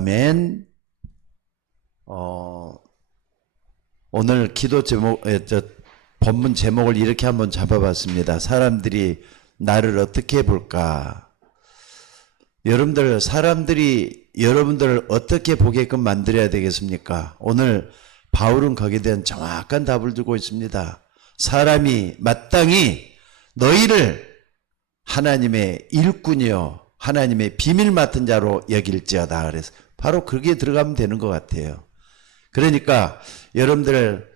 아멘. 오늘 기도 제목, 본문 제목을 이렇게 한번 잡아봤습니다. 사람들이 나를 어떻게 볼까? 사람들이 여러분들을 어떻게 보게끔 만들어야 되겠습니까? 오늘 바울은 거기에 대한 정확한 답을 두고 있습니다. 사람이 마땅히 너희를 하나님의 일꾼이요 하나님의 비밀 맡은 자로 여길지어다. 그래서 바로 거기에 들어가면 되는 것 같아요. 그러니까 여러분들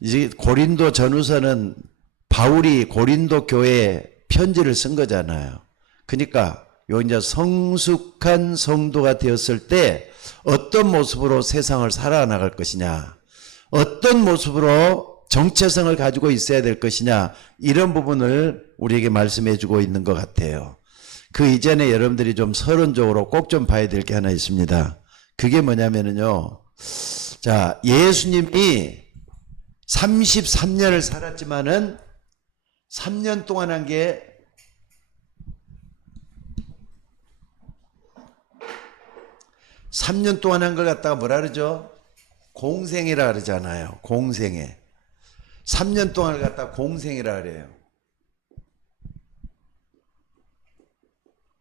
이제 고린도 전후서는 바울이 고린도 교회에 편지를 쓴 거잖아요. 그러니까 요 이제 성숙한 성도가 되었을 때 어떤 모습으로 세상을 살아나갈 것이냐, 어떤 모습으로 정체성을 가지고 있어야 될 것이냐, 이런 부분을 우리에게 말씀해 주고 있는 것 같아요. 그 이전에 여러분들이 좀 서론적으로 꼭 좀 봐야 될 게 하나 있습니다. 그게 뭐냐면요. 자, 예수님이 33년을 살았지만은 3년 동안 한 게 3년 동안 한 걸 갖다가 뭐라 그러죠? 공생이라 그러잖아요. 공생애. 3년 동안을 갖다가 공생이라 그래요.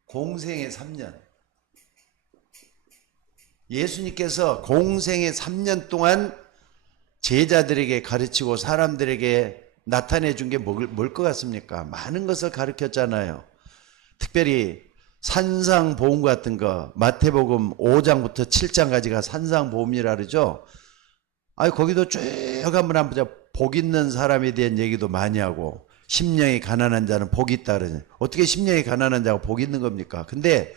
공생애 3년. 예수님께서 공생애 3년 동안 제자들에게 가르치고 사람들에게 나타내 준 게 뭘 것 같습니까? 많은 것을 가르쳤잖아요. 특별히 산상보험 같은 거, 마태복음 5장부터 7장까지가 산상보험이라 그러죠. 거기도 쭉 한번 보자. 복 있는 사람에 대한 얘기도 많이 하고, 심령이 가난한 자는 복이 있다 그러죠. 어떻게 심령이 가난한 자가 복이 있는 겁니까? 근데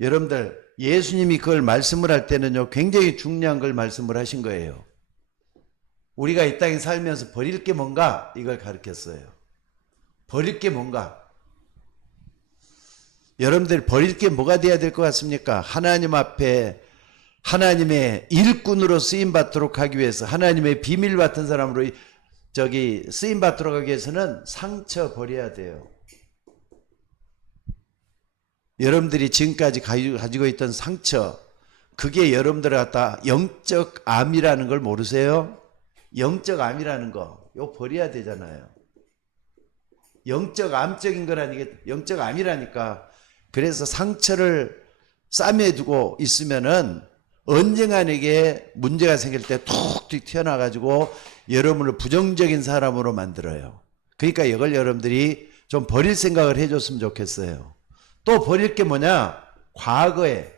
여러분들 예수님이 그걸 말씀을 할 때는요, 굉장히 중요한 걸 말씀을 하신 거예요. 우리가 이 땅에 살면서 버릴 게 뭔가, 이걸 가르쳤어요. 버릴 게 뭔가. 여러분들 버릴 게 뭐가 돼야 될 것 같습니까? 하나님 앞에 하나님의 일꾼으로 쓰임 받도록 하기 위해서, 하나님의 비밀 같은 사람으로 쓰임 받도록 하기 위해서는 상처 버려야 돼요. 여러분들이 지금까지 가지고 있던 상처, 그게 여러분들을 갖다 영적 암이라는 걸 모르세요? 영적 암이라는 거, 이거 버려야 되잖아요. 영적 암적인 거라니까, 영적 암이라니까. 그래서 상처를 싸매두고 있으면은 언젠가 내게 문제가 생길 때 툭 튀어나와가지고 여러분을 부정적인 사람으로 만들어요. 그러니까 이걸 여러분들이 좀 버릴 생각을 해줬으면 좋겠어요. 또 버릴 게 뭐냐? 과거의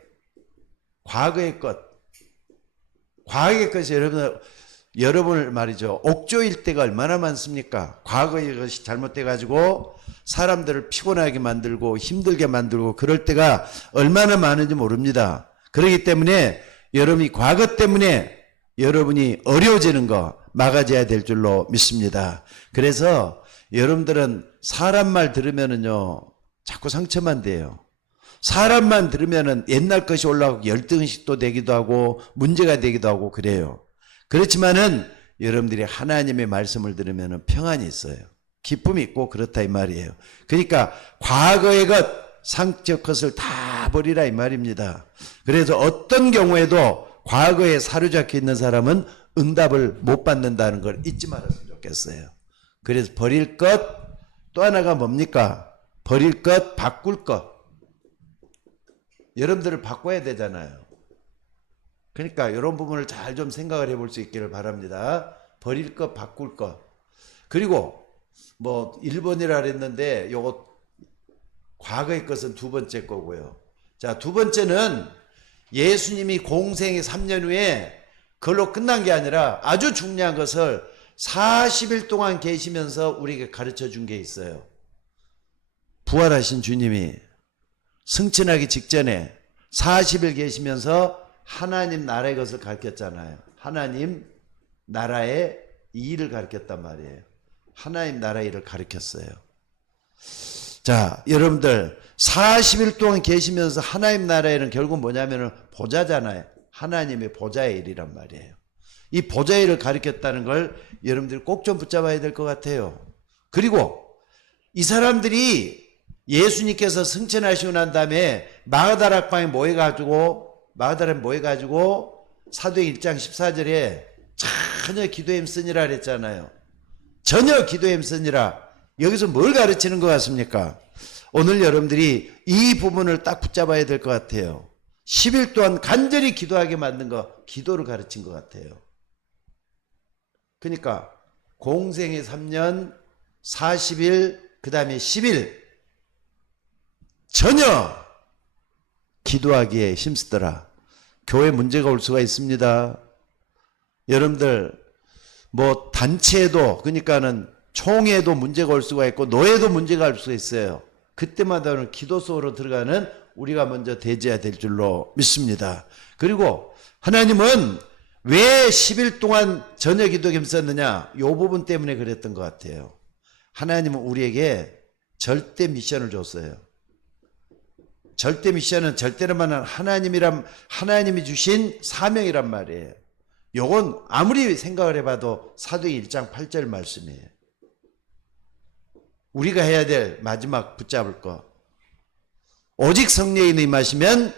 것. 과거의 것이 여러분을 말이죠. 옥조일 때가 얼마나 많습니까? 과거의 것이 잘못돼가지고 사람들을 피곤하게 만들고 힘들게 만들고 그럴 때가 얼마나 많은지 모릅니다. 그렇기 때문에 여러분이 과거 때문에 여러분이 어려워지는 거 막아줘야 될 줄로 믿습니다. 그래서 여러분들은 사람 말 들으면은요, 자꾸 상처만 돼요. 사람만 들으면은 옛날 것이 올라오고 열등식도 되기도 하고 문제가 되기도 하고 그래요. 그렇지만은 여러분들이 하나님의 말씀을 들으면은 평안이 있어요. 기쁨이 있고 그렇다 이 말이에요. 그러니까 과거의 것, 상적 것을 다 버리라 이 말입니다. 그래서 어떤 경우에도 과거에 사로잡혀 있는 사람은 응답을 못 받는다는 걸 잊지 말았으면 좋겠어요. 그래서 버릴 것, 또 하나가 뭡니까? 버릴 것, 바꿀 것. 여러분들을 바꿔야 되잖아요. 그러니까 이런 부분을 잘 좀 생각을 해볼 수 있기를 바랍니다. 버릴 것, 바꿀 것. 그리고 1번이라 그랬는데 요거 과거의 것은 두 번째 거고요. 자, 두 번째는 예수님이 공생의 3년 후에 그걸로 끝난 게 아니라 아주 중요한 것을 40일 동안 계시면서 우리에게 가르쳐 준 게 있어요. 부활하신 주님이 승천하기 직전에 40일 계시면서 하나님 나라의 것을 가르쳤잖아요. 하나님 나라의 일을 가르쳤단 말이에요. 하나님 나라의 일을 가르쳤어요. 자, 여러분들 40일 동안 계시면서 하나님 나라의 일은 결국 뭐냐면은 보좌잖아요. 하나님의 보좌의 일이란 말이에요. 이 보좌의 일을 가르쳤다는 걸 여러분들이 꼭 좀 붙잡아야 될 것 같아요. 그리고 이 사람들이 예수님께서 승천하시고 난 다음에 마가다락방에 모여가지고 마가다라에 모여가지고 사도행 1장 14절에 전혀 기도에 힘쓰니라 그랬잖아요. 전혀 기도에 힘쓰니라. 여기서 뭘 가르치는 것 같습니까? 오늘 여러분들이 이 부분을 딱 붙잡아야 될 것 같아요. 10일 동안 간절히 기도하게 만든 거, 기도를 가르친 것 같아요. 그러니까 공생의 3년 40일 그 다음에 10일 전혀 기도하기에 힘쓰더라. 교회 문제가 올 수가 있습니다. 여러분들 뭐 단체에도, 그러니까는 총회에도 문제가 올 수가 있고 노예도 문제가 올 수가 있어요. 그때마다는 기도 속으로 들어가는 우리가 먼저 대지해야 될 줄로 믿습니다. 그리고 하나님은 왜 10일 동안 전혀 기도에 힘썼느냐? 이 부분 때문에 그랬던 것 같아요. 하나님은 우리에게 절대 미션을 줬어요. 절대 미션은 절대로 말하는 하나님이 주신 사명이란 말이에요. 요건 아무리 생각을 해봐도 사도행 1장 8절 말씀이에요. 우리가 해야 될 마지막 붙잡을 거. 오직 성령이 임하시면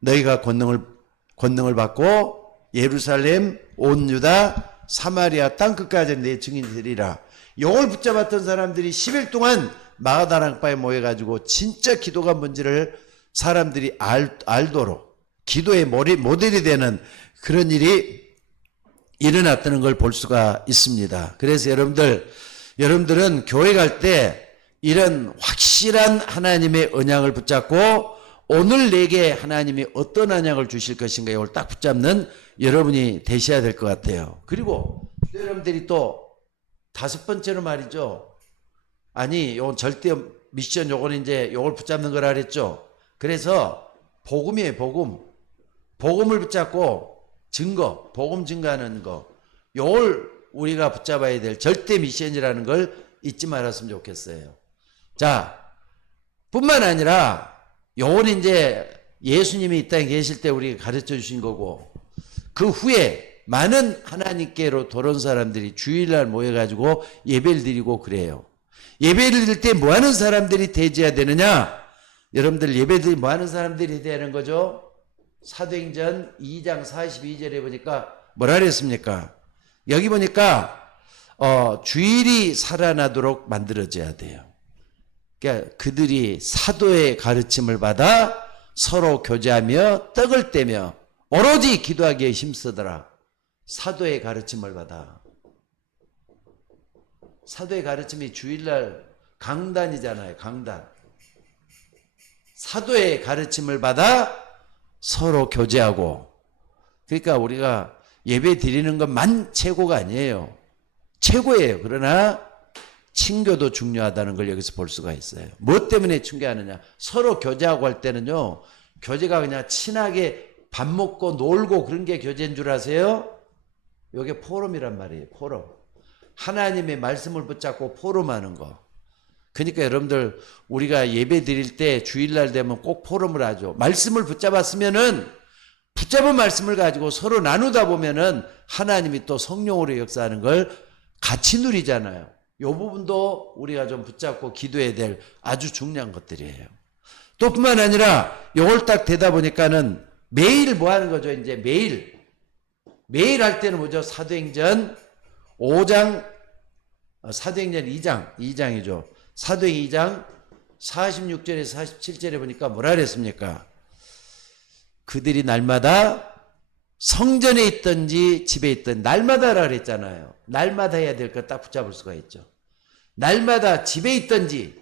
너희가 권능을 받고 예루살렘, 온 유다, 사마리아 땅끝까지 내 증인이 되리라. 요걸 붙잡았던 사람들이 10일 동안 마가다락바에 모여가지고 진짜 기도가 뭔지를 사람들이 알도록 기도의 모델이 되는 그런 일이 일어났다는 걸 볼 수가 있습니다. 그래서 여러분들은 교회 갈 때 이런 확실한 하나님의 언약을 붙잡고 오늘 내게 하나님이 어떤 언약을 주실 것인가 이걸 딱 붙잡는 여러분이 되셔야 될 것 같아요. 그리고 여러분들이 또 다섯 번째로 말이죠. 아니, 요건 절대 미션, 요건 이제 요걸 붙잡는 거라 그랬죠. 그래서 복음이에요, 복음. 복음을 붙잡고 복음 증거하는 거. 요걸 우리가 붙잡아야 될 절대 미션이라는 걸 잊지 말았으면 좋겠어요. 자, 뿐만 아니라 요건 이제 예수님이 이 땅에 계실 때 우리가 가르쳐 주신 거고, 그 후에 많은 하나님께로 돌아온 사람들이 주일날 모여가지고 예배를 드리고 그래요. 예배를 드릴 때 뭐 하는 사람들이 대지해야 되느냐? 여러분들 예배 드릴 뭐 하는 사람들이 되는 거죠? 사도행전 2장 42절에 보니까 뭐라 그랬습니까? 여기 보니까 주일이 살아나도록 만들어져야 돼요. 그러니까 그들이 사도의 가르침을 받아 서로 교제하며 떡을 떼며 오로지 기도하기에 힘쓰더라. 사도의 가르침을 받아. 사도의 가르침이 주일날 강단이잖아요. 강단. 사도의 가르침을 받아 서로 교제하고. 그러니까 우리가 예배 드리는 것만 최고가 아니에요. 최고예요. 그러나 친교도 중요하다는 걸 여기서 볼 수가 있어요. 뭐 때문에 친교하느냐? 서로 교제하고 할 때는요, 교제가 그냥 친하게 밥 먹고 놀고 그런 게 교제인 줄 아세요? 이게 포럼이란 말이에요. 포럼. 하나님의 말씀을 붙잡고 포럼하는 거. 그러니까 여러분들 우리가 예배 드릴 때 주일날 되면 꼭 포럼을 하죠. 말씀을 붙잡았으면은 붙잡은 말씀을 가지고 서로 나누다 보면은 하나님이 또 성령으로 역사하는 걸 같이 누리잖아요. 이 부분도 우리가 좀 붙잡고 기도해야 될 아주 중요한 것들이에요. 또 뿐만 아니라 이걸 딱 되다 보니까는 매일 뭐 하는 거죠? 이제 매일 할 때는 뭐죠? 사도행전 5장, 사도행전 2장이죠. 사도행 2장 46절에서 47절에 보니까 뭐라 그랬습니까? 그들이 날마다 성전에 있든지 집에 있든 날마다라 그랬잖아요. 날마다 해야 될 것 딱 붙잡을 수가 있죠. 날마다 집에 있든지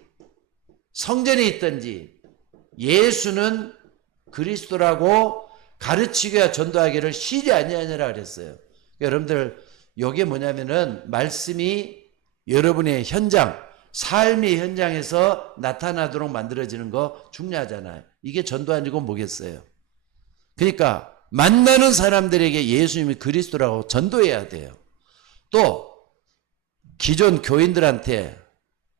성전에 있든지 예수는 그리스도라고 가르치기와 전도하기를 쉬지 아니하니라 그랬어요. 여러분들 이게 뭐냐면은 말씀이 여러분의 현장, 삶의 현장에서 나타나도록 만들어지는 거 중요하잖아요. 이게 전도 아니고 뭐겠어요. 그러니까 만나는 사람들에게 예수님이 그리스도라고 전도해야 돼요. 또 기존 교인들한테,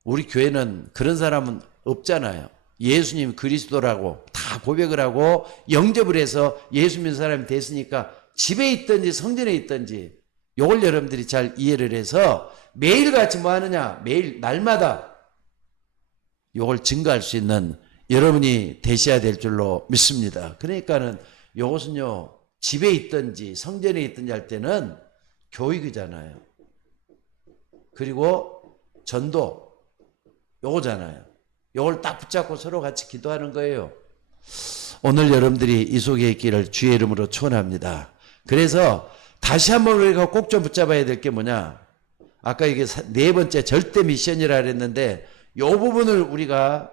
우리 교회는 그런 사람은 없잖아요. 예수님 그리스도라고 다 고백을 하고 영접을 해서 예수 믿는 사람이 됐으니까 집에 있든지 성전에 있든지 이걸 여러분들이 잘 이해를 해서 매일같이 뭐 하느냐? 매일 날마다 이걸 증거할 수 있는 여러분이 되셔야 될 줄로 믿습니다. 그러니까는 요것은요, 집에 있든지 성전에 있든지 할 때는 교육이잖아요. 그리고 전도, 요거잖아요. 요걸 딱 붙잡고 서로 같이 기도하는 거예요. 오늘 여러분들이 이 속에 있기를 주의 이름으로 축원합니다. 그래서 다시 한번 우리가 꼭 좀 붙잡아야 될 게 뭐냐? 아까 이게 네 번째 절대 미션이라 그랬는데 요 부분을 우리가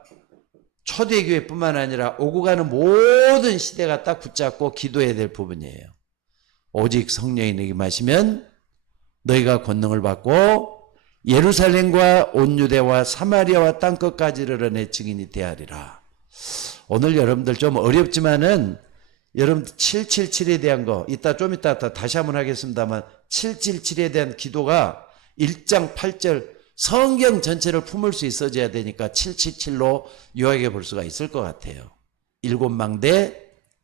초대교회뿐만 아니라 오고 가는 모든 시대가 딱 붙잡고 기도해야 될 부분이에요. 오직 성령이 너에게 마시면 너희가 권능을 받고 예루살렘과 온 유대와 사마리아와 땅끝까지 이르러 내 증인이 되하리라. 오늘 여러분들 좀 어렵지만은 여러분들 777에 대한 거 좀 이따 다시 한번 하겠습니다만 777에 대한 기도가 1장 8절 성경 전체를 품을 수 있어져야 되니까 777로 요약해 볼 수가 있을 것 같아요. 7망대,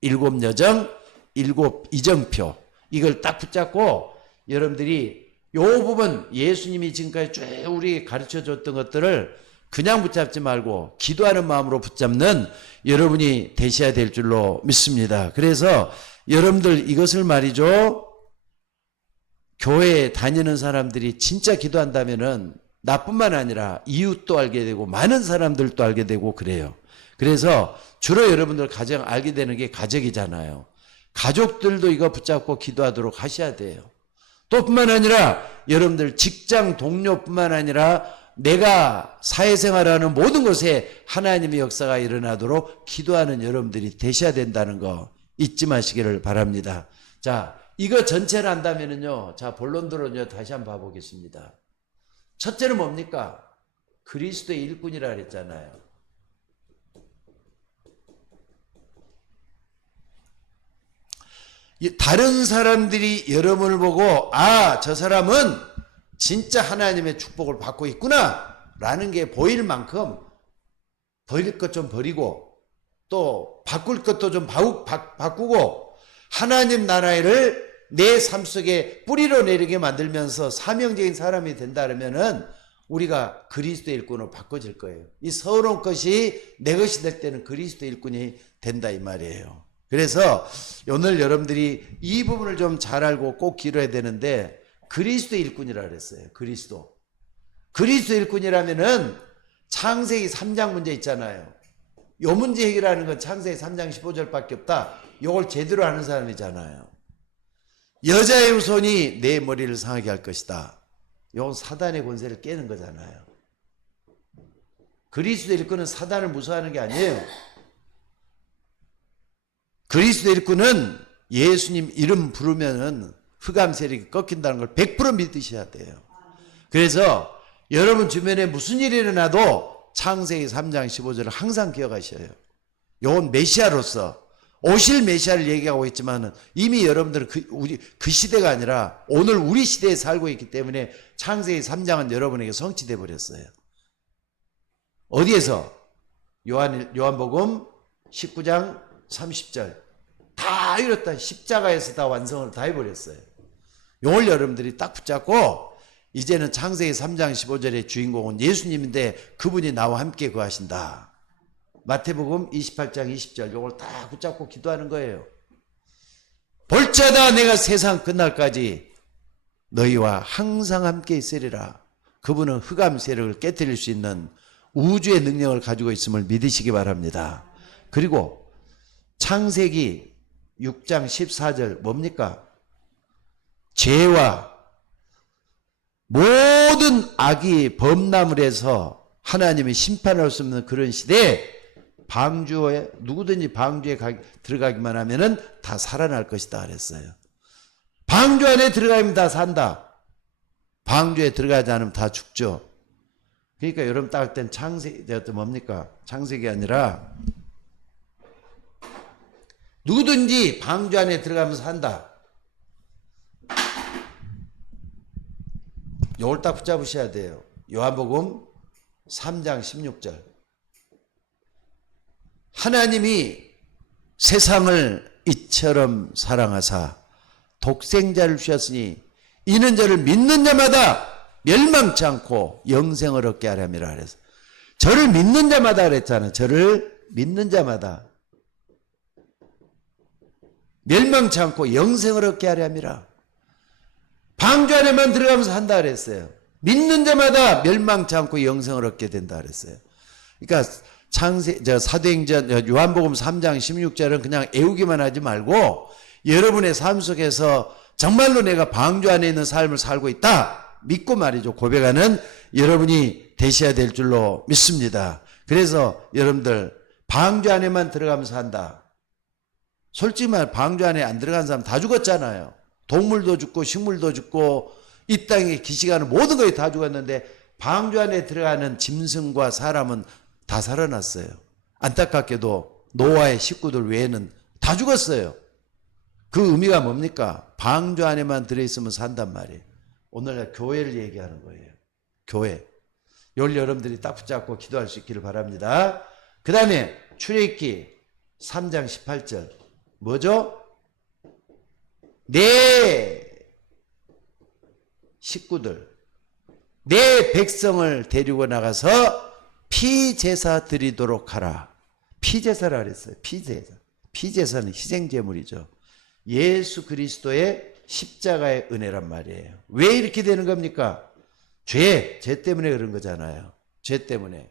7여정, 7이정표 이걸 딱 붙잡고 여러분들이 요 부분 예수님이 지금까지 쭉 우리 가르쳐 줬던 것들을 그냥 붙잡지 말고 기도하는 마음으로 붙잡는 여러분이 되셔야 될 줄로 믿습니다. 그래서 여러분들 이것을 말이죠. 교회에 다니는 사람들이 진짜 기도한다면은 나뿐만 아니라 이웃도 알게 되고 많은 사람들도 알게 되고 그래요. 그래서 주로 여러분들 가정 알게 되는 게 가족이잖아요. 가족들도 이거 붙잡고 기도하도록 하셔야 돼요. 또 뿐만 아니라 여러분들 직장 동료뿐만 아니라 내가 사회생활하는 모든 곳에 하나님의 역사가 일어나도록 기도하는 여러분들이 되셔야 된다는 거 잊지 마시기를 바랍니다. 자, 이거 전체를 한다면은요. 자, 본론들은요. 다시 한번 봐보겠습니다. 첫째는 뭡니까? 그리스도의 일꾼이라 그랬잖아요. 다른 사람들이 여러분을 보고 아, 저 사람은 진짜 하나님의 축복을 받고 있구나 라는 게 보일 만큼 버릴 것 좀 버리고 또 바꿀 것도 좀 바꾸고 하나님 나라를 내 삶 속에 뿌리로 내리게 만들면서 사명적인 사람이 된다면은 우리가 그리스도의 일꾼으로 바꿔질 거예요. 이 서러운 것이 내 것이 될 때는 그리스도의 일꾼이 된다 이 말이에요. 그래서 오늘 여러분들이 이 부분을 좀 잘 알고 꼭 기도해야 되는데 그리스도의 일꾼이라 그랬어요. 그리스도 일꾼이라면은 창세기 3장 문제 있잖아요. 요 문제 해결하는 건 창세기 3장 15절밖에 없다. 요걸 제대로 아는 사람이잖아요. 여자의 후손이 내 머리를 상하게 할 것이다. 요건 사단의 권세를 깨는 거잖아요. 그리스도 일꾼은 사단을 무서워하는 게 아니에요. 그리스도 일꾼은 예수님 이름 부르면은 흑암 세력이 꺾인다는 걸 100% 믿으셔야 돼요. 그래서 여러분 주변에 무슨 일이 일어나도 창세기 3장 15절을 항상 기억하셔요. 요건 메시아로서 오실 메시아를 얘기하고 있지만 이미 여러분들은 그 시대가 아니라 오늘 우리 시대에 살고 있기 때문에 창세기 3장은 여러분에게 성취돼 버렸어요. 어디에서? 요한복음 19장 30절 다 이뤘다. 십자가에서 다 완성을 다 해버렸어요. 요걸 여러분들이 딱 붙잡고 이제는 창세기 3장 15절의 주인공은 예수님인데 그분이 나와 함께 거하신다. 마태복음 28장 20절 요걸 딱 붙잡고 기도하는 거예요. 볼자다 내가 세상 끝날까지 너희와 항상 함께 있으리라. 그분은 흑암 세력을 깨뜨릴 수 있는 우주의 능력을 가지고 있음을 믿으시기 바랍니다. 그리고 창세기 6장 14절 뭡니까? 죄와 모든 악이 범람을 해서 하나님이 심판할 수 없는 그런 시대에 방주에 누구든지 방주에 들어가기만 하면은 다 살아날 것이다 그랬어요. 방주 안에 들어가면 다 산다. 방주에 들어가지 않으면 다 죽죠. 그러니까 여러분 딱 할 땐 창세기 뭡니까? 창세기 아니라 누구든지 방주 안에 들어가면서 산다. 요걸 딱 붙잡으셔야 돼요. 요한복음 3장 16절 하나님이 세상을 이처럼 사랑하사 독생자를 주셨으니 이는 저를 믿는 자마다 멸망치 않고 영생을 얻게 하려니라 그래서 저를 믿는 자마다 그랬잖아요. 저를 믿는 자마다. 멸망치 않고 영생을 얻게 하려 함이라. 방주 안에만 들어가면서 한다 그랬어요. 믿는 자마다 멸망치 않고 영생을 얻게 된다 그랬어요. 그러니까 사도행전 요한복음 3장 16절은 그냥 애우기만 하지 말고 여러분의 삶 속에서 정말로 내가 방주 안에 있는 삶을 살고 있다 믿고 말이죠. 고백하는 여러분이 되셔야 될 줄로 믿습니다. 그래서 여러분들 방주 안에만 들어가면서 한다. 솔직히 말 방주 안에 안 들어간 사람 다 죽었잖아요. 동물도 죽고 식물도 죽고 이 땅에 기시가는 모든 것이 다 죽었는데 방주 안에 들어가는 짐승과 사람은 다 살아났어요. 안타깝게도 노아의 식구들 외에는 다 죽었어요. 그 의미가 뭡니까? 방주 안에만 들어있으면 산단 말이에요. 오늘날 교회를 얘기하는 거예요. 교회. 이걸 여러분들이 딱 붙잡고 기도할 수 있기를 바랍니다. 그 다음에 출애굽기 3장 18절 뭐죠? 내 식구들 내 백성을 데리고 나가서 피제사 드리도록 하라. 피제사라 그랬어요. 피제사. 피제사는 희생제물이죠. 예수 그리스도의 십자가의 은혜란 말이에요. 왜 이렇게 되는 겁니까? 죄 때문에 그런 거잖아요. 죄 때문에.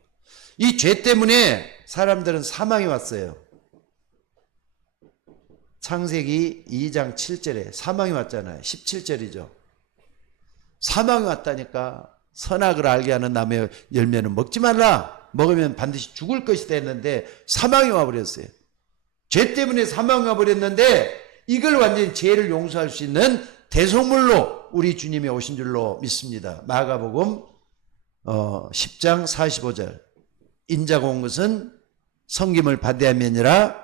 이 죄 때문에 사람들은 사망이 왔어요. 창세기 2장 7절에 사망이 왔잖아요. 17절이죠. 사망이 왔다니까. 선악을 알게 하는 나무의 열매는 먹지 말라. 먹으면 반드시 죽을 것이다 했는데 사망이 와버렸어요. 죄 때문에 사망이 와버렸는데 이걸 완전히 죄를 용서할 수 있는 대속물로 우리 주님이 오신 줄로 믿습니다. 마가복음 10장 45절 인자가 온 것은 섬김을 받아야 함이니라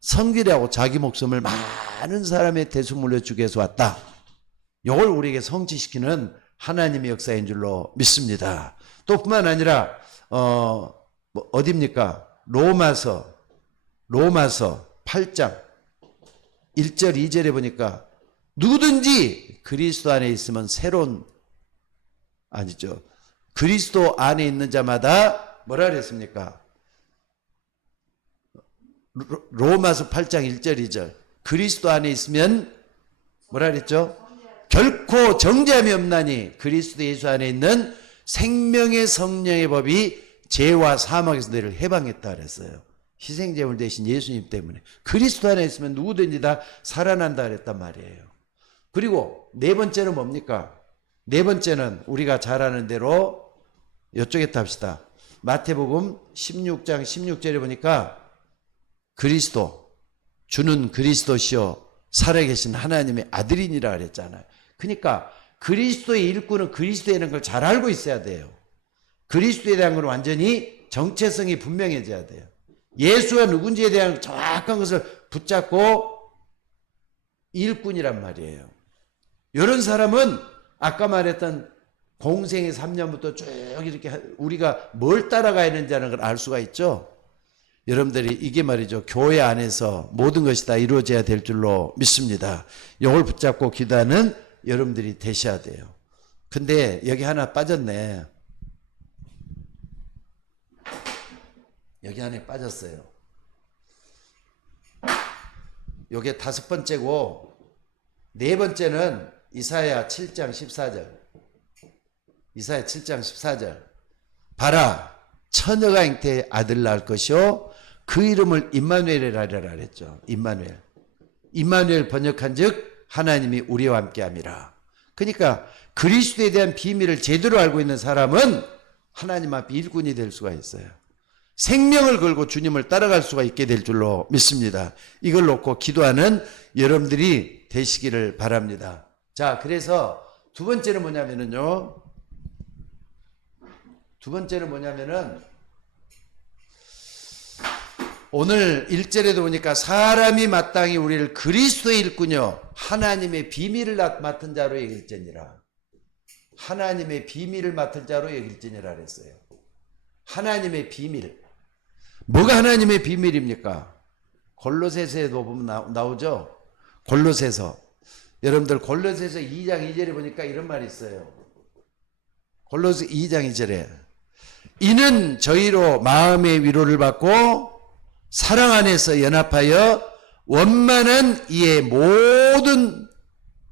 섬기려고 자기 목숨을 많은 사람의 대속물로 주기 위해서 왔다. 이걸 우리에게 성취시키는 하나님의 역사인 줄로 믿습니다. 또 뿐만 아니라 어디입니까? 로마서 8장 1절 2절에 보니까 누구든지 그리스도 안에 있으면 아니죠. 그리스도 안에 있는 자마다 뭐라 그랬습니까? 로마서 8장 1절 2절 그리스도 안에 있으면 뭐라 그랬죠? 결코 정죄함이 없나니 그리스도 예수 안에 있는 생명의 성령의 법이 죄와 사망에서 너를 해방했다 그랬어요. 희생제물 대신 예수님 때문에. 그리스도 안에 있으면 누구든지 다 살아난다 그랬단 말이에요. 그리고 네 번째는 뭡니까? 네 번째는 우리가 잘 아는 대로 이쪽에 탑시다. 마태복음 16장 16절에 보니까 그리스도 주는 그리스도시요 살아계신 하나님의 아들이니라 그랬잖아요. 그러니까 그리스도의 일꾼은 그리스도에 있는 걸 잘 알고 있어야 돼요. 그리스도에 대한 건 완전히 정체성이 분명해져야 돼요. 예수가 누군지에 대한 정확한 것을 붙잡고 일꾼이란 말이에요. 이런 사람은 아까 말했던 공생의 3년부터 쭉 이렇게 우리가 뭘 따라가야 되는지 하는 걸 알 수가 있죠. 여러분들이 이게 말이죠. 교회 안에서 모든 것이 다 이루어져야 될 줄로 믿습니다. 이걸 붙잡고 기도하는 여러분들이 되셔야 돼요. 근데 여기 하나 빠졌네. 여기 안에 빠졌어요. 요게 5번째고 4번째는 이사야 7장 14절. 이사야 7장 14절. 봐라 처녀가 잉태에 아들 낳을 것이요 그 이름을 임마누엘이라 하리라 그랬죠. 임마누엘 번역한즉 하나님이 우리와 함께함이라. 그러니까 그리스도에 대한 비밀을 제대로 알고 있는 사람은 하나님 앞에 일꾼이 될 수가 있어요. 생명을 걸고 주님을 따라갈 수가 있게 될 줄로 믿습니다. 이걸 놓고 기도하는 여러분들이 되시기를 바랍니다. 자, 그래서 두 번째는 뭐냐면은 오늘 1절에도 보니까 사람이 마땅히 우리를 그리스도의 일꾼이요 하나님의 비밀을 맡은 자로 여길지니라. 하나님의 비밀을 맡은 자로 여길지니라 그랬어요. 하나님의 비밀. 뭐가 하나님의 비밀입니까? 골로새서에도 보면 나오죠. 골로새서. 여러분들 골로새서 2장 2절에 보니까 이런 말이 있어요. 골로새 2장 2절에 이는 저희로 마음의 위로를 받고 사랑 안에서 연합하여 원만한 이의 모든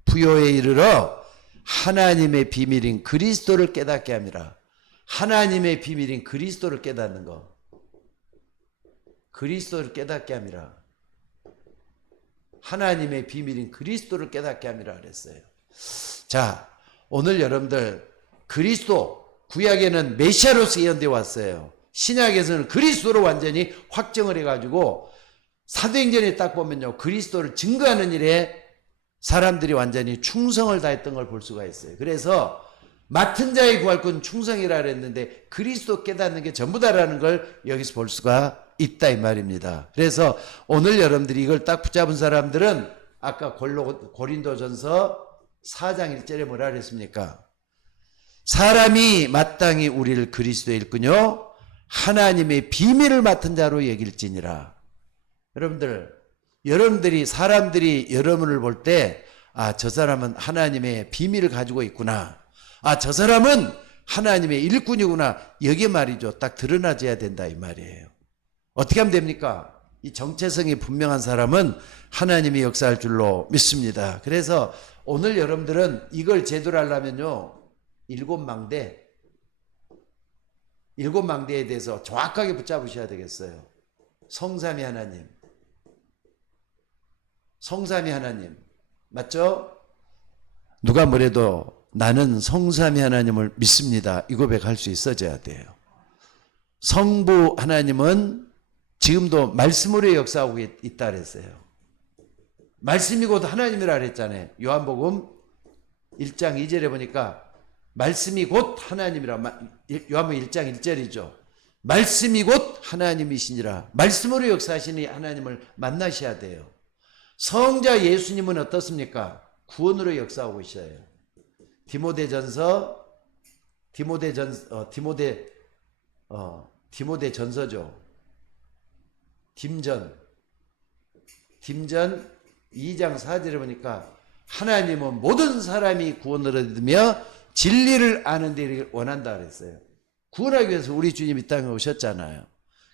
부요에 이르러 하나님의 비밀인 그리스도를 깨닫게 함이라. 하나님의 비밀인 그리스도를 깨닫는 거. 그리스도를 깨닫게 함이라. 하나님의 비밀인 그리스도를 깨닫게 함이라 그랬어요. 자, 오늘 여러분들 그리스도, 구약에는 메시아로서 예언되어 왔어요. 신약에서는 그리스도로 완전히 확정을 해가지고 사도행전에 딱 보면요, 그리스도를 증거하는 일에 사람들이 완전히 충성을 다했던 걸 볼 수가 있어요. 그래서 맡은 자의 구할꾼 충성이라 그랬는데 그리스도 깨닫는 게 전부다라는 걸 여기서 볼 수가 있다 이 말입니다. 그래서 오늘 여러분들이 이걸 딱 붙잡은 사람들은 아까 고린도전서 4장 1절에 뭐라 그랬습니까? 사람이 마땅히 우리를 그리스도의 일꾼요 하나님의 비밀을 맡은 자로 여길지니라. 여러분들이 사람들이 여러분을 볼 때 아, 저 사람은 하나님의 비밀을 가지고 있구나. 아, 저 사람은 하나님의 일꾼이구나. 여기 말이죠. 딱 드러나져야 된다 이 말이에요. 어떻게 하면 됩니까? 이 정체성이 분명한 사람은 하나님이 역사할 줄로 믿습니다. 그래서 오늘 여러분들은 이걸 제대로 하려면요, 일곱 망대에 대해서 정확하게 붙잡으셔야 되겠어요. 성삼위 하나님. 성삼위 하나님. 맞죠? 누가 뭐래도 나는 성삼위 하나님을 믿습니다. 이 고백할 수 있어져야 돼요. 성부 하나님은 지금도 말씀으로 역사하고 있다 그랬어요. 말씀이 곧 하나님이라 그랬잖아요. 요한복음 1장 2절에 보니까 말씀이 곧 하나님이라. 요한복음 1장 1절이죠. 말씀이 곧 하나님이시니라. 말씀으로 역사하시니 하나님을 만나셔야 돼요. 성자 예수님은 어떻습니까? 구원으로 역사하고 있어요. 디모데전서죠. 딤전 2장 4절에 보니까 하나님은 모든 사람이 구원을 얻으며 진리를 아는 데를 원한다 그랬어요. 구원하기 위해서 우리 주님 이 땅에 오셨잖아요.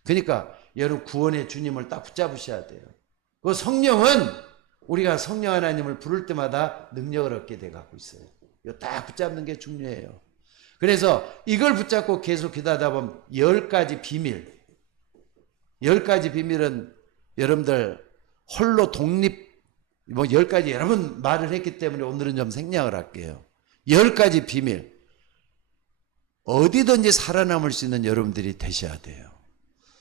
그러니까 여러분 구원의 주님을 딱 붙잡으셔야 돼요. 그 성령은 우리가 성령 하나님을 부를 때마다 능력을 얻게 돼 갖고 있어요. 이거 딱 붙잡는 게 중요해요. 그래서 이걸 붙잡고 계속 기도하다 보면 10가지 비밀. 10가지 비밀은 여러분들 홀로 독립, 10가지 여러 번 말을 했기 때문에 오늘은 좀 생략을 할게요. 10가지 비밀. 어디든지 살아남을 수 있는 여러분들이 되셔야 돼요.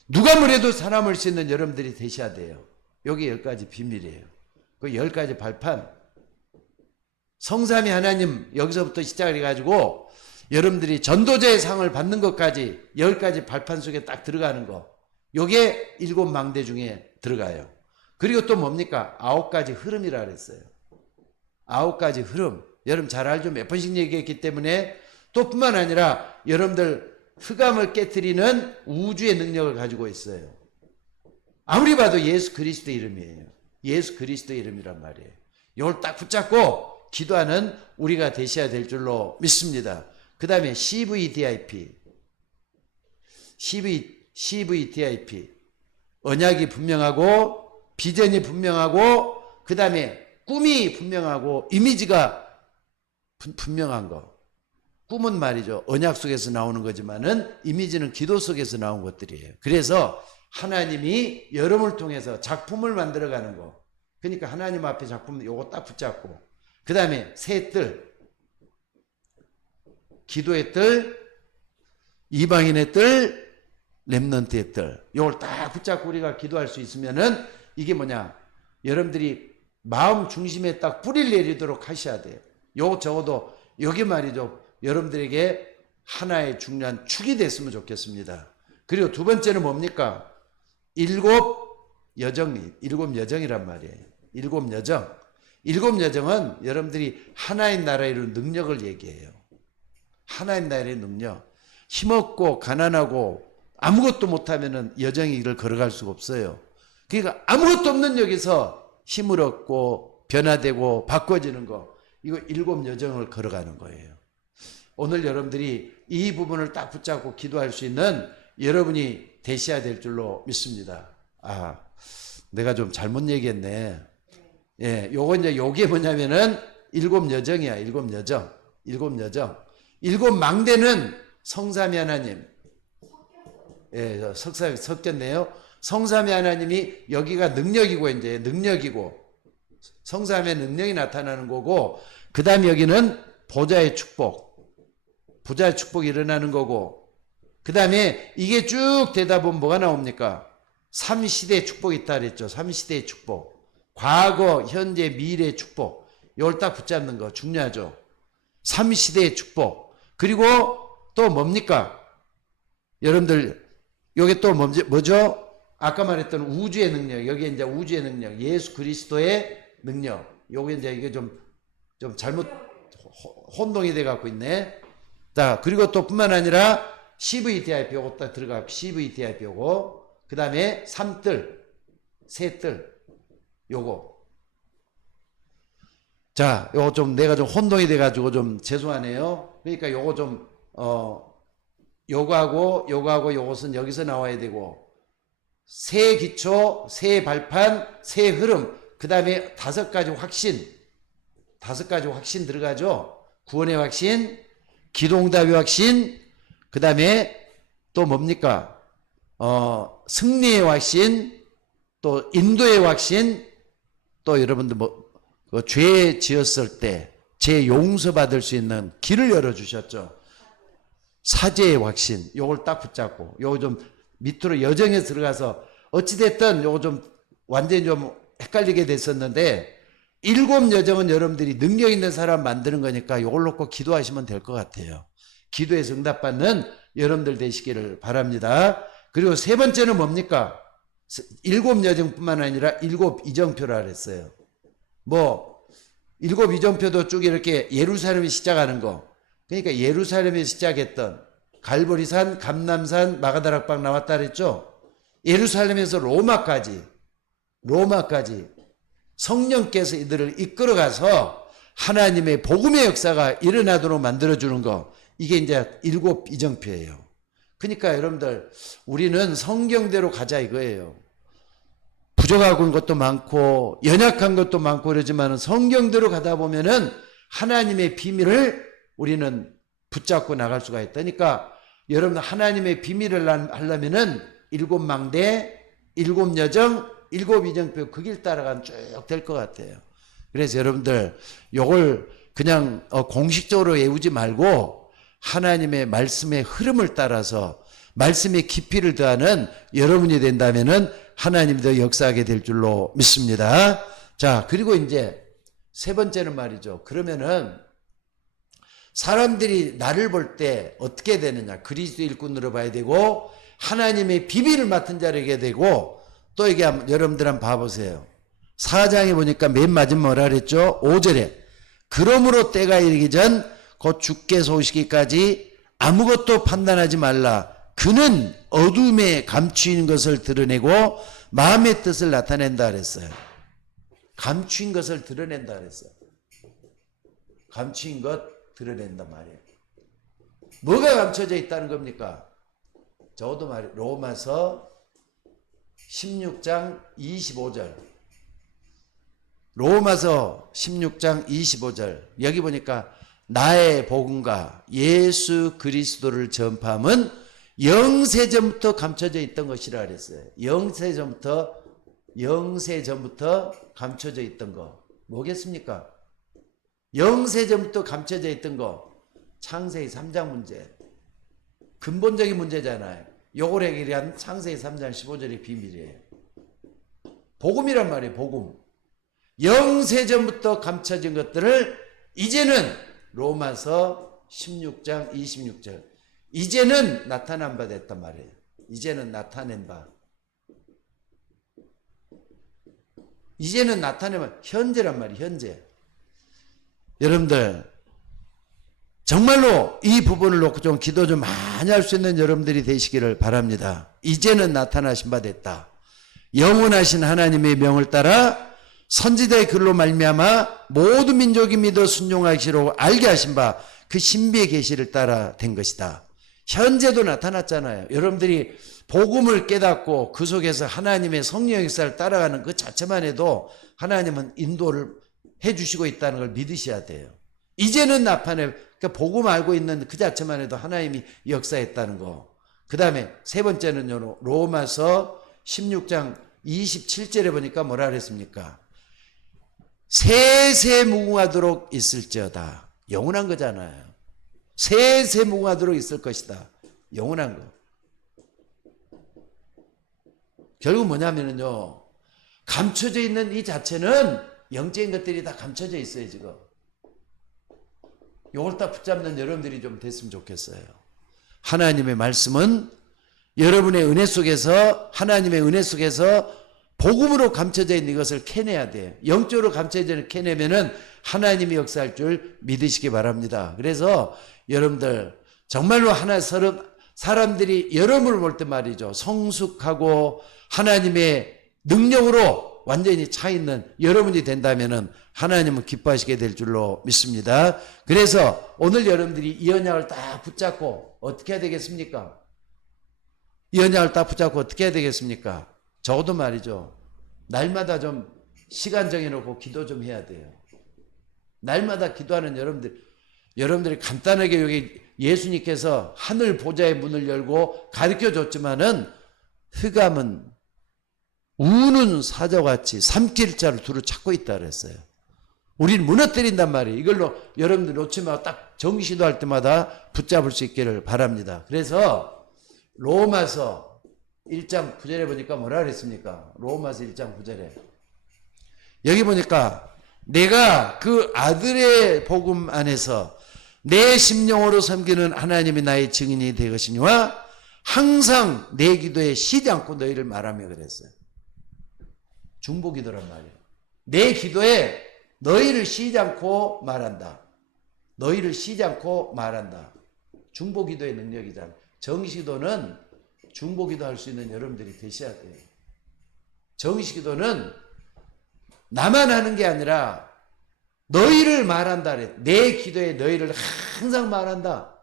누가 뭐래도 살아남을 수 있는 여러분들이 되셔야 돼요. 여기 10가지 비밀이에요. 그 10가지 발판. 성삼위 하나님 여기서부터 시작을 해가지고 여러분들이 전도자의 상을 받는 것까지 10가지 발판 속에 딱 들어가는 거. 요게 7망대 중에 들어가요. 그리고 또 뭡니까? 9가지 흐름이라 그랬어요. 9가지 흐름. 여러분 잘 알죠? 몇 번씩 얘기했기 때문에 또 뿐만 아니라 여러분들 흑암을 깨트리는 우주의 능력을 가지고 있어요. 아무리 봐도 예수 그리스도의 이름이에요. 예수 그리스도의 이름이란 말이에요. 이걸 딱 붙잡고 기도하는 우리가 되셔야 될 줄로 믿습니다. 그 다음에 CVDIP. 언약이 분명하고 비전이 분명하고 그 다음에 꿈이 분명하고 이미지가 분명한 거. 꿈은 말이죠. 언약 속에서 나오는 거지만은 이미지는 기도 속에서 나온 것들이에요. 그래서 하나님이 여러분을 통해서 작품을 만들어가는 거. 그러니까 하나님 앞에 작품 요거 딱 붙잡고 그 다음에 새 뜰, 기도의 뜰, 이방인의 뜰, 렘넌트의 뜰. 요걸 딱 붙잡고 우리가 기도할 수 있으면은 이게 뭐냐? 여러분들이 마음 중심에 딱 뿌리를 내리도록 하셔야 돼요. 요 적어도 여기 말이죠. 여러분들에게 하나의 중요한 축이 됐으면 좋겠습니다. 그리고 두 번째는 뭡니까? 7 여정이란 말이에요. 7 여정. 7 여정은 여러분들이 하나의 나라의 능력을 얘기해요. 하나의 나라의 능력. 힘없고 가난하고 아무것도 못하면은 여정의 길을 걸어갈 수가 없어요. 그러니까 아무것도 없는 여기서 힘을 얻고 변화되고 바꿔지는 거. 이거 7 여정을 걸어가는 거예요. 오늘 여러분들이 이 부분을 딱 붙잡고 기도할 수 있는 여러분이 되셔야 될 줄로 믿습니다. 내가 좀 잘못 얘기했네. 예, 요거 이제 요게 뭐냐면은 일곱 여정이야. 일곱 여정. 일곱 여정. 일곱 망대는 성삼위 하나님. 예, 섞였네요. 성삼위 하나님이 여기가 능력이고 이제 능력이고 성삼의 능력이 나타나는 거고 그 다음에 여기는 보좌의 축복. 보좌의 축복이 일어나는 거고 그 다음에 이게 쭉 되다 보면 뭐가 나옵니까? 삼시대의 축복이 있다 그랬죠. 삼시대의 축복. 과거, 현재, 미래의 축복. 이걸 딱 붙잡는 거 중요하죠. 삼시대의 축복. 그리고 또 뭡니까? 여러분들 요게 또 뭐죠? 아까 말했던 우주의 능력. 여기 이제 우주의 능력. 예수 그리스도의 능력. 요게 이제 이게 좀 잘못 혼동이 돼 갖고 있네. 자, 그리고 또 뿐만 아니라 CVTIP 요거 딱 들어가고 CVTIP 요거. 그 다음에 3뜰, 세뜰 요거. 자, 요거 좀 내가 좀 혼동이 돼 가지고 좀 죄송하네요. 그러니까 요거 좀 요거하고 요것은 여기서 나와야 되고 새 기초, 새 발판, 새 흐름. 그 다음에 5가지 확신 들어가죠. 구원의 확신, 기도응답의 확신, 그 다음에 또 뭡니까? 승리의 확신, 또 인도의 확신, 또 여러분들 죄 지었을 때 죄 용서받을 수 있는 길을 열어주셨죠. 사죄의 확신, 요걸 딱 붙잡고, 요거 좀 밑으로 여정에 들어가서 어찌됐든 요거 좀 완전히 좀 헷갈리게 됐었는데 일곱 여정은 여러분들이 능력 있는 사람 만드는 거니까 요걸 놓고 기도하시면 될 것 같아요. 기도에서 응답받는 여러분들 되시기를 바랍니다. 그리고 세 번째는 뭡니까? 일곱 여정뿐만 아니라 일곱 이정표라 그랬어요. 일곱 이정표도 쭉 이렇게 예루살렘이 시작하는 거. 그러니까 예루살렘에 시작했던 갈보리산, 감람산, 마가다락방 나왔다 그랬죠. 예루살렘에서 로마까지 성령께서 이들을 이끌어가서 하나님의 복음의 역사가 일어나도록 만들어주는 거. 이게 이제 일곱 이정표예요. 그러니까 여러분들 우리는 성경대로 가자 이거예요. 부족한 것도 많고 연약한 것도 많고 그러지만 성경대로 가다 보면은 하나님의 비밀을 우리는 붙잡고 나갈 수가 있다니까. 여러분 하나님의 비밀을 하려면은 일곱 망대, 일곱 여정, 일곱 이정표 그 길 따라가면 쭉 될 것 같아요. 그래서 여러분들 요걸 그냥 공식적으로 외우지 말고 하나님의 말씀의 흐름을 따라서 말씀의 깊이를 더하는 여러분이 된다면은 하나님이 더 역사하게 될 줄로 믿습니다. 자, 그리고 이제 세 번째는 말이죠. 그러면은 사람들이 나를 볼 때 어떻게 되느냐? 그리스도 일꾼으로 봐야 되고 하나님의 비밀을 맡은 자에게 되고 또 이게 여러분들 한번 봐보세요. 4장에 보니까 맨 마지막 뭐라 그랬죠? 5절에 그러므로 때가 이르기 전 곧 주께서 오시기까지 아무것도 판단하지 말라. 그는 어둠에 감추인 것을 드러내고 마음의 뜻을 나타낸다 그랬어요. 감추인 것을 드러낸다 그랬어요. 감추인 것 드러낸단 말이에요. 뭐가 감춰져 있다는 겁니까? 저도 말이에요. 로마서 16장 25절. 로마서 16장 25절. 여기 보니까 나의 복음과 예수 그리스도를 전파함은 영세전부터 감춰져 있던 것이라 그랬어요. 영세전부터 감춰져 있던 거. 뭐겠습니까? 영세전부터 감춰져 있던 거. 창세기 3장 문제. 근본적인 문제잖아요. 요걸 해결한 창세기 3장 15절의 비밀이에요. 복음이란 말이에요. 복음. 영세전부터 감춰진 것들을 이제는 로마서 16장 26절. 이제는 나타난 바 됐단 말이에요. 이제는 나타낸 바. 이제는 나타내면 현재란 말이에요. 현재. 여러분들 정말로 이 부분을 놓고 좀 기도 좀 많이 할 수 있는 여러분들이 되시기를 바랍니다. 이제는 나타나신 바 됐다. 영원하신 하나님의 명을 따라 선지자의 글로 말미암아 모든 민족이 믿어 순종하시로 알게 하신 바 그 신비의 계시를 따라 된 것이다. 현재도 나타났잖아요. 여러분들이 복음을 깨닫고 그 속에서 하나님의 성령 역사를 따라가는 그 자체만 해도 하나님은 인도를 해주시고 있다는 걸 믿으셔야 돼요. 이제는 나타내, 그러니까 복음 알고 있는 그 자체만 해도 하나님이 역사했다는 거. 그 다음에 세 번째는요, 로마서 16장 27절에 보니까 뭐라 그랬습니까? 세세무궁하도록 있을지어다. 영원한 거잖아요. 세세무궁하도록 있을 것이다. 영원한 거. 결국 뭐냐면요, 감춰져 있는 이 자체는 영적인 것들이 다 감춰져 있어요. 지금 이걸 딱 붙잡는 여러분들이 좀 됐으면 좋겠어요. 하나님의 말씀은 여러분의 은혜 속에서, 하나님의 은혜 속에서 복음으로 감춰져 있는 것을 캐내야 돼요. 영적으로 감춰져 있는 캐내면은 하나님이 역사할 줄 믿으시기 바랍니다. 그래서 여러분들 정말로 사람들이 여러분을 볼 때 말이죠, 성숙하고 하나님의 능력으로 완전히 차 있는 여러분이 된다면은 하나님은 기뻐하시게 될 줄로 믿습니다. 그래서 오늘 여러분들이 이 언약을 딱 붙잡고 어떻게 해야 되겠습니까? 이 언약을 딱 붙잡고 어떻게 해야 되겠습니까? 적어도 말이죠, 날마다 좀 시간 정해놓고 기도 좀 해야 돼요. 날마다 기도하는 여러분들이 간단하게 여기 예수님께서 하늘 보좌의 문을 열고 가르쳐 줬지만은 흑암은 우는 사자같이 삼킬자를 두루 찾고 있다 그랬어요. 우리는 무너뜨린단 말이에요. 이걸로 여러분들 놓지 말고 딱 정시도 할 때마다 붙잡을 수 있기를 바랍니다. 그래서 로마서 1장 9절에 보니까 뭐라 그랬습니까? 로마서 1장 9절에 여기 보니까 내가 그 아들의 복음 안에서 내 심령으로 섬기는 하나님이 나의 증인이 되것이니와 항상 내 기도에 쉬지 않고 너희를 말하며 그랬어요. 중보기도란 말이에요. 내 기도에 너희를 쉬지 않고 말한다. 너희를 쉬지 않고 말한다. 중보기도의 능력이잖아요. 정시기도는 중보기도 할 수 있는 여러분들이 되셔야 돼요. 정시기도는 나만 하는 게 아니라 너희를 말한다 그래. 내 기도에 너희를 항상 말한다.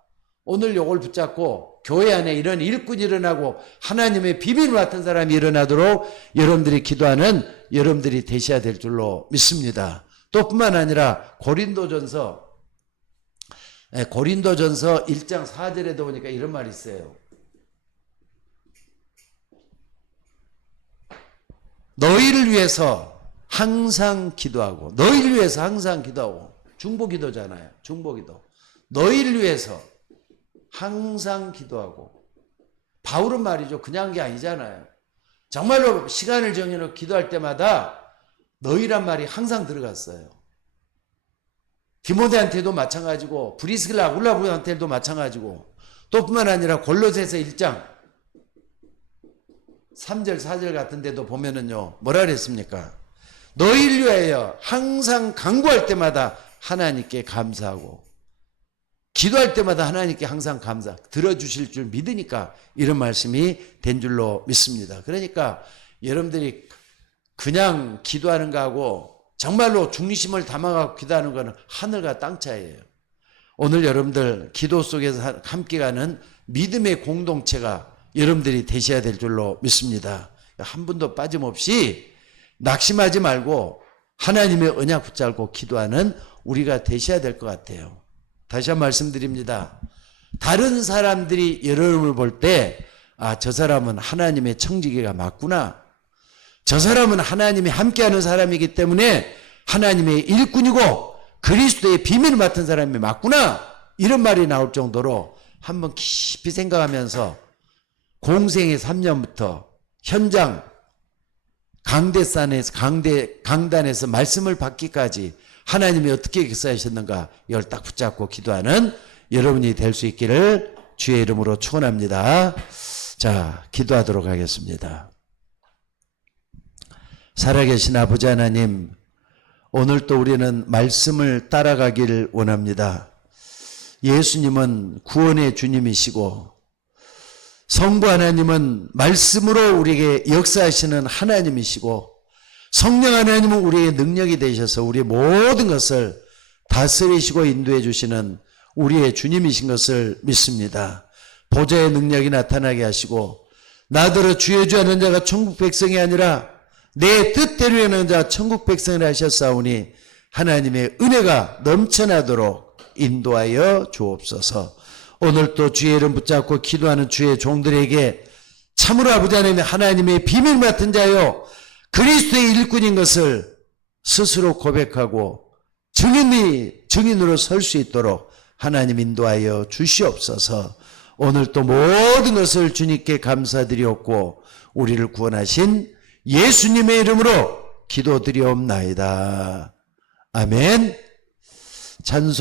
오늘 요걸 붙잡고 교회 안에 이런 일꾼이 일어나고 하나님의 비밀을 맡은 사람이 일어나도록 여러분들이 기도하는 여러분들이 되셔야 될 줄로 믿습니다. 또 뿐만 아니라 고린도전서 1장 4절에도 보니까 이런 말이 있어요. 너희를 위해서 항상 기도하고, 너희를 위해서 항상 기도하고, 중보기도잖아요. 중보기도. 너희를 위해서 항상 기도하고. 바울은 말이죠, 그냥 게 아니잖아요. 정말로 시간을 정해놓고 기도할 때마다 너희란 말이 항상 들어갔어요. 디모데한테도 마찬가지고, 브리스길라 아굴라한테도 마찬가지고, 또 뿐만 아니라 골로새서 1장 3절 4절 같은 데도 보면은요, 뭐라 그랬습니까? 너희를 위하여 항상 간구할 때마다 하나님께 감사하고, 기도할 때마다 하나님께 항상 들어주실 줄 믿으니까 이런 말씀이 된 줄로 믿습니다. 그러니까 여러분들이 그냥 기도하는 거하고 정말로 중심을 담아가고 기도하는 거는 하늘과 땅 차이예요. 오늘 여러분들 기도 속에서 함께 가는 믿음의 공동체가 여러분들이 되셔야 될 줄로 믿습니다. 한 분도 빠짐없이 낙심하지 말고 하나님의 언약 붙잡고 기도하는 우리가 되셔야 될 것 같아요. 다시 한번 말씀드립니다. 다른 사람들이 여러분을 볼 때, 아, 저 사람은 하나님의 청지기가 맞구나. 저 사람은 하나님이 함께하는 사람이기 때문에 하나님의 일꾼이고 그리스도의 비밀을 맡은 사람이 맞구나. 이런 말이 나올 정도로 한번 깊이 생각하면서 공생의 3년부터 현장 강단에서 말씀을 받기까지 하나님이 어떻게 역사하셨는가 이걸 딱 붙잡고 기도하는 여러분이 될 수 있기를 주의 이름으로 축원합니다. 자, 기도하도록 하겠습니다. 살아계신 아버지 하나님, 오늘 또 우리는 말씀을 따라가길 원합니다. 예수님은 구원의 주님이시고 성부 하나님은 말씀으로 우리에게 역사하시는 하나님이시고 성령 하나님은 우리의 능력이 되셔서 우리의 모든 것을 다스리시고 인도해 주시는 우리의 주님이신 것을 믿습니다. 보좌의 능력이 나타나게 하시고 나더러 주의 주 하는 자가 천국 백성이 아니라 내 뜻대로 하는 자가 천국 백성이라 하셨사오니 하나님의 은혜가 넘쳐나도록 인도하여 주옵소서. 오늘 또 주의 이름 붙잡고 기도하는 주의 종들에게 참으로 아버지 하나님의 비밀 맡은 자요 그리스도의 일꾼인 것을 스스로 고백하고 증인으로 설 수 있도록 하나님 인도하여 주시옵소서. 오늘 또 모든 것을 주님께 감사드리옵고 우리를 구원하신 예수님의 이름으로 기도드리옵나이다. 아멘. 찬송